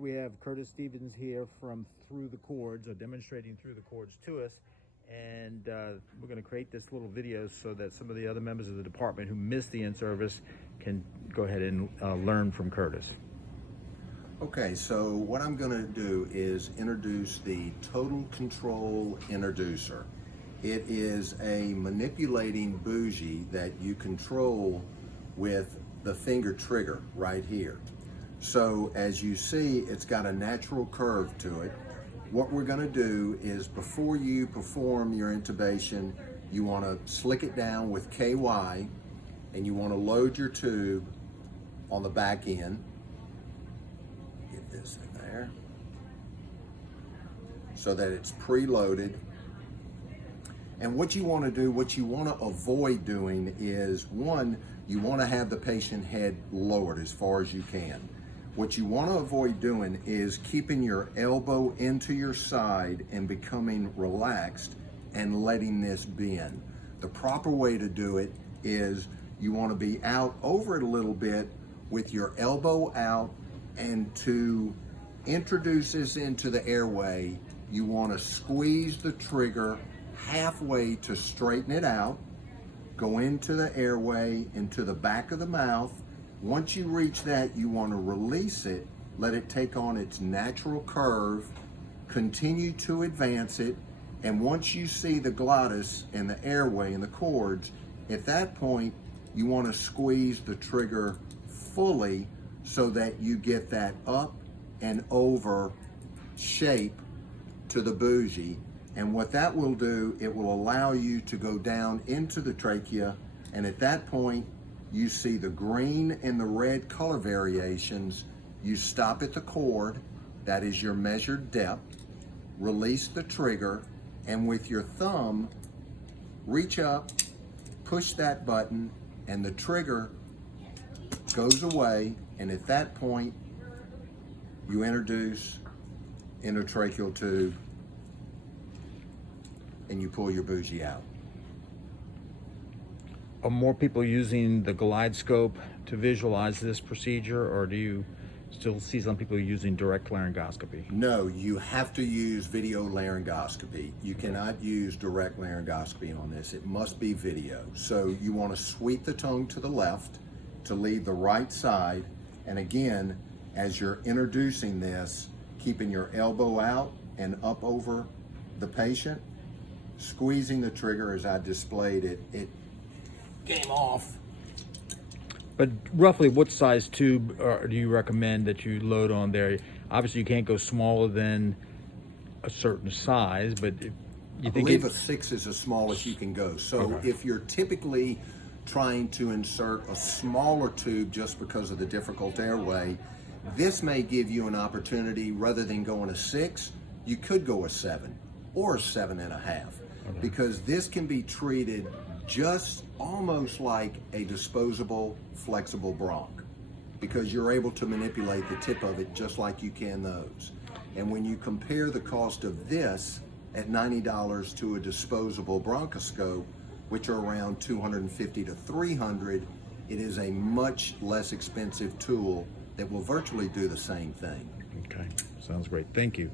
We have Curtis Stevens here from Through the Cords, or demonstrating Through the Cords to us, and we're going to create this little video so that some of the other members of the department who missed the in-service can go ahead and learn from Curtis. Okay, so what I'm going to do is introduce the total control introducer. It is a manipulating bougie that you control with the finger trigger right here. So as you see, it's got a natural curve to it. What we're going to do is, before you perform your intubation, you want to slick it down with KY, and you want to load your tube on the back end. Get this in there so that it's preloaded. And what you want to do, what you want to avoid doing is, one, you want to have the patient head lowered as far as you can. What you want to avoid doing is keeping your elbow into your side and becoming relaxed and letting this bend. The proper way to do it is you want to be out over it a little bit with your elbow out, and to introduce this into the airway, you want to squeeze the trigger halfway to straighten it out, go into the airway, into the back of the mouth. Once you reach that, you want to release it, let it take on its natural curve, continue to advance it, and once you see the glottis and the airway and the cords, at that point, you want to squeeze the trigger fully so that you get that up and over shape to the bougie. And what that will do, it will allow you to go down into the trachea, and at that point, you see the green and the red color variations. You stop at the cord, that is your measured depth, release the trigger, and with your thumb, reach up, push that button, and the trigger goes away, and at that point, you introduce endotracheal tube, and you pull your bougie out. Are more people using the glide scope to visualize this procedure, or do you still see some people using direct laryngoscopy? No, you have to use video laryngoscopy. You cannot use direct laryngoscopy on this. It must be video. So you want to sweep the tongue to the left to leave the right side. And again, as you're introducing this, keeping your elbow out and up over the patient, squeezing the trigger as I displayed it, it came off. But roughly what size tube do you recommend that you load on there? Obviously you can't go smaller than a certain size, but I believe a 6 is as small as you can go. So okay, if you're typically trying to insert a smaller tube just because of the difficult airway, this may give you an opportunity. Rather than going a 6, you could go a 7 or a 7.5, because this can be treated just almost like a disposable flexible bronch, because you're able to manipulate the tip of it just like you can those. And when you compare the cost of this at $90 to a disposable bronchoscope, which are around $250 to $300, it is a much less expensive tool that will virtually do the same thing. Okay, sounds great. Thank you.